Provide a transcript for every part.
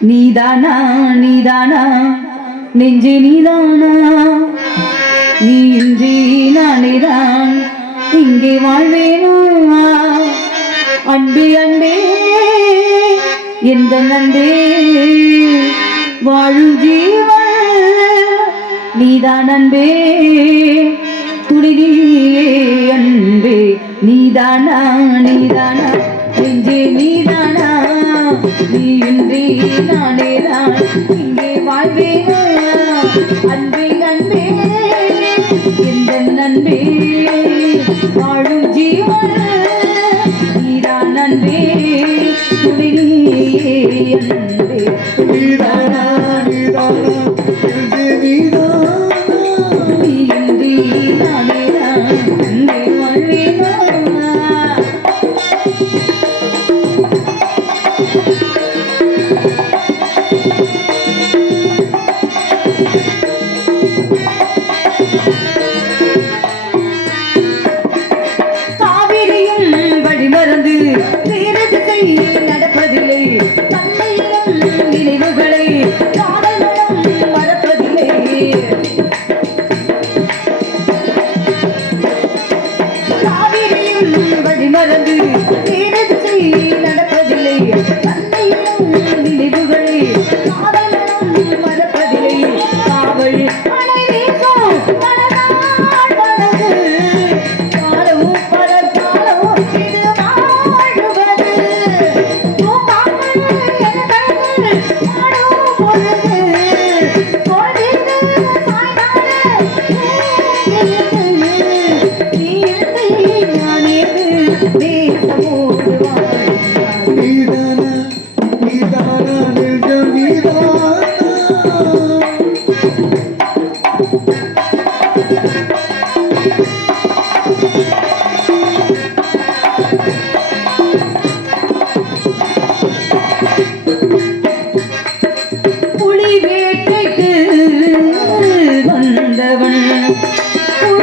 நீதானா நீதானா? நெஞ்சு நீதானா? நீ இன்றி வணங்கி வாழ்வேனா? அன்பே அன்பே எந்த நந்தே வாழும் ஜீவ நீதான் அன்பே. துணிதியே அன்பே நீதானா? நீதானா? நெஞ்சே நீதானா? நீ இன்றி நானே தான். இங்கே வாழ்வேனா? அன்பே அன்பே எந்த நன்பே? வாழும் ஜீவன. நீதான் நன்றே துணை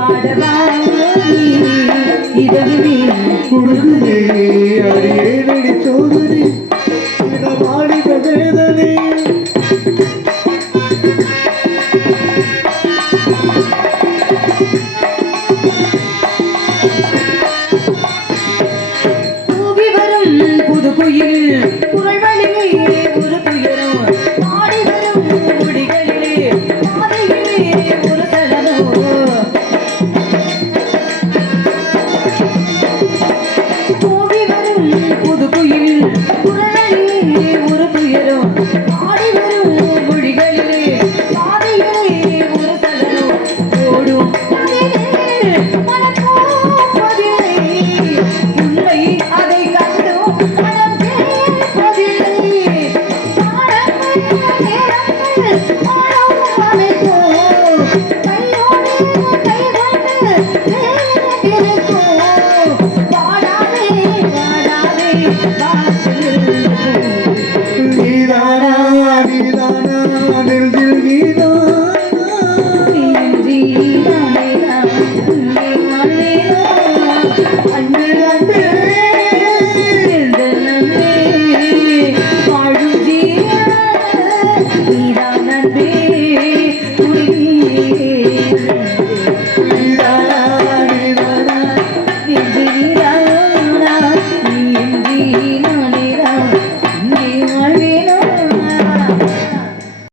பாடவாங்கி இதழ்வில் குறுகுதே அடியே Thank you.